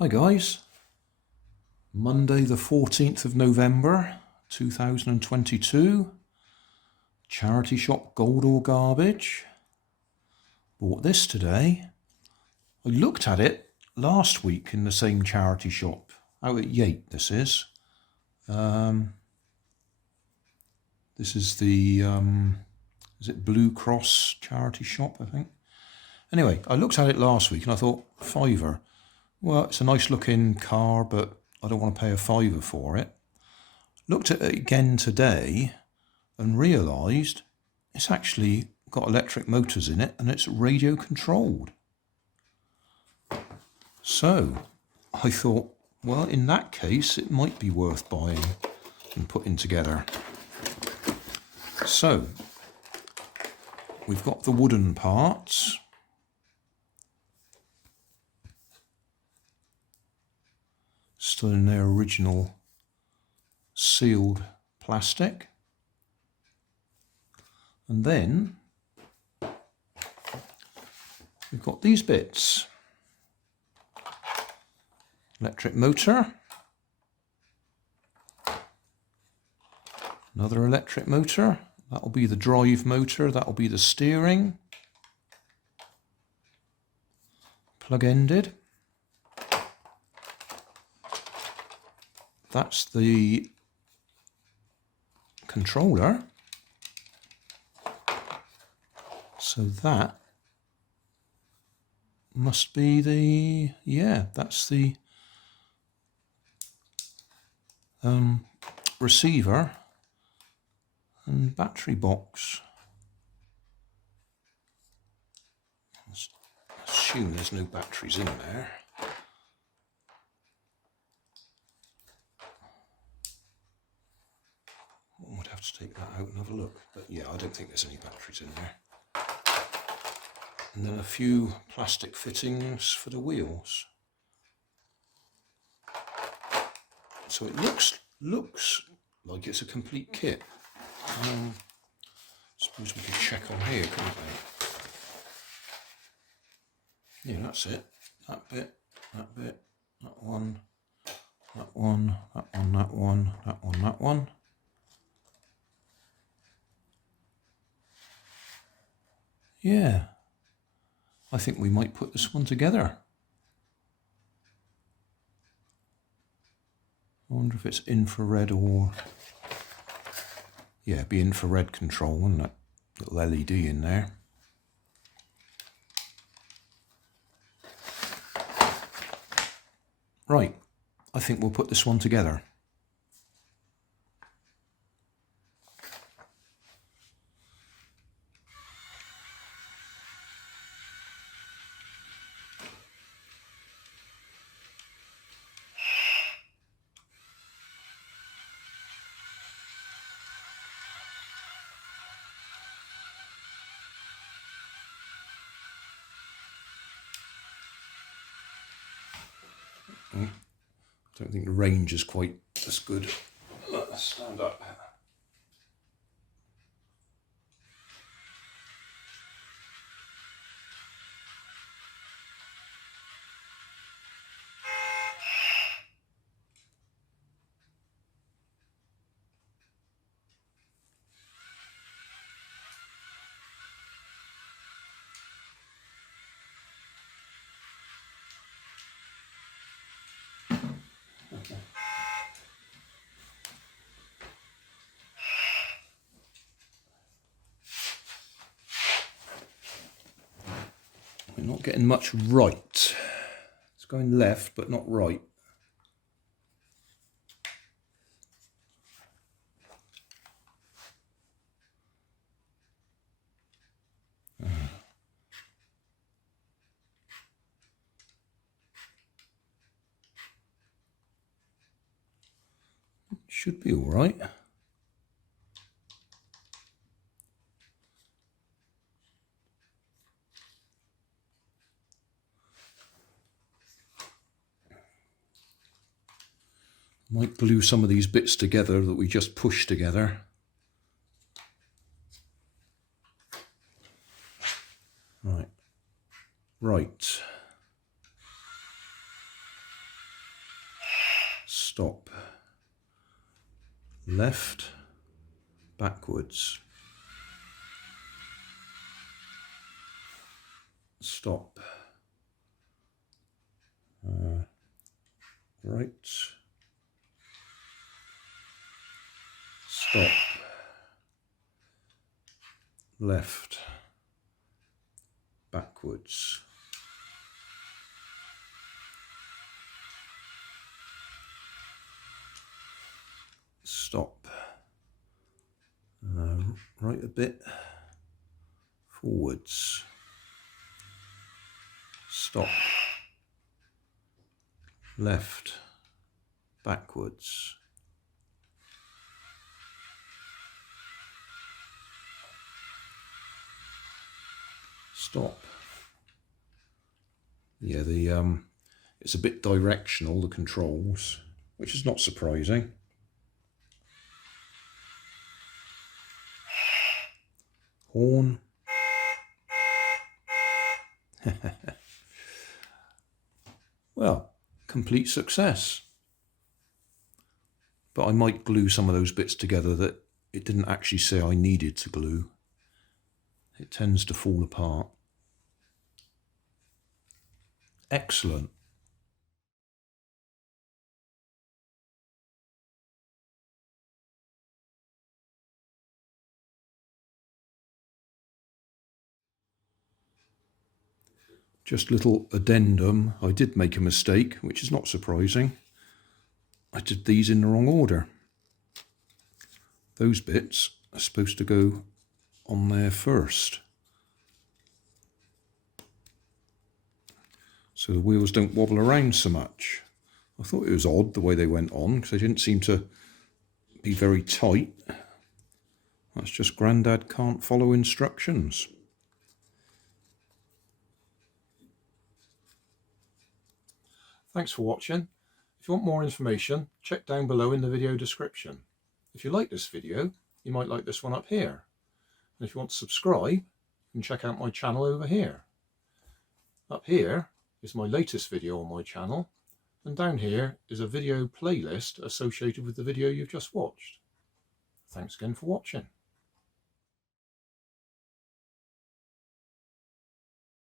Hi guys, Monday the 14th of November 2022, charity shop Gold or Garbage. Bought this today. I looked at it last week in the same charity shop, out at Yate this is. This is the, is it Blue Cross charity shop I think? Anyway, I looked at it last week and I thought, £5. Well, it's a nice looking car, but I don't want to pay a £5 for it. Looked at it again today and realised it's actually got electric motors in it and it's radio controlled. So I thought, well, in that case, it might be worth buying and putting together. So we've got the wooden parts. Still in their original sealed plastic. And then we've got these bits. Electric motor. Another electric motor. That'll be the drive motor, that'll be the steering. Plug-ended. That's the controller. So that must be the, yeah, that's the receiver and battery box. Let's assume there's no batteries in there. I would have to take that out and have a look, but yeah, I don't think there's any batteries in there. And then a few plastic fittings for the wheels. So it looks like it's a complete kit. Suppose we could check on here, couldn't we? Yeah, that's it. That bit, that one, that one, that one, that one, that one, that one. Yeah, I think we might put this one together. I wonder if it's infrared or, yeah, it'd be infrared control, wouldn't it? Little LED in there. Right, I think we'll put this one together. I don't think the range is quite as good. Let's stand up. We're not getting much right. It's going left, but not right. Should be all right. Might glue some of these bits together that we just pushed together. Right. stop, left, backwards, stop, right, stop, left, backwards, stop, right a bit, forwards, stop, left, backwards, stop. Yeah, it's a bit directional, the controls, which is not surprising. Horn. Well, complete success. But I might glue some of those bits together that it didn't actually say I needed to glue. It tends to fall apart. Excellent. Just little addendum, I did make a mistake, which is not surprising. I did these in the wrong order. Those bits are supposed to go on there first, so the wheels don't wobble around so much. I thought it was odd the way they went on, because they didn't seem to be very tight. That's just Grandad can't follow instructions. Thanks for watching. If you want more information, check down below in the video description. If you like this video, you might like this one up here. And if you want to subscribe, you can check out my channel over here. Up here is my latest video on my channel, and down here is a video playlist associated with the video you've just watched. Thanks again for watching.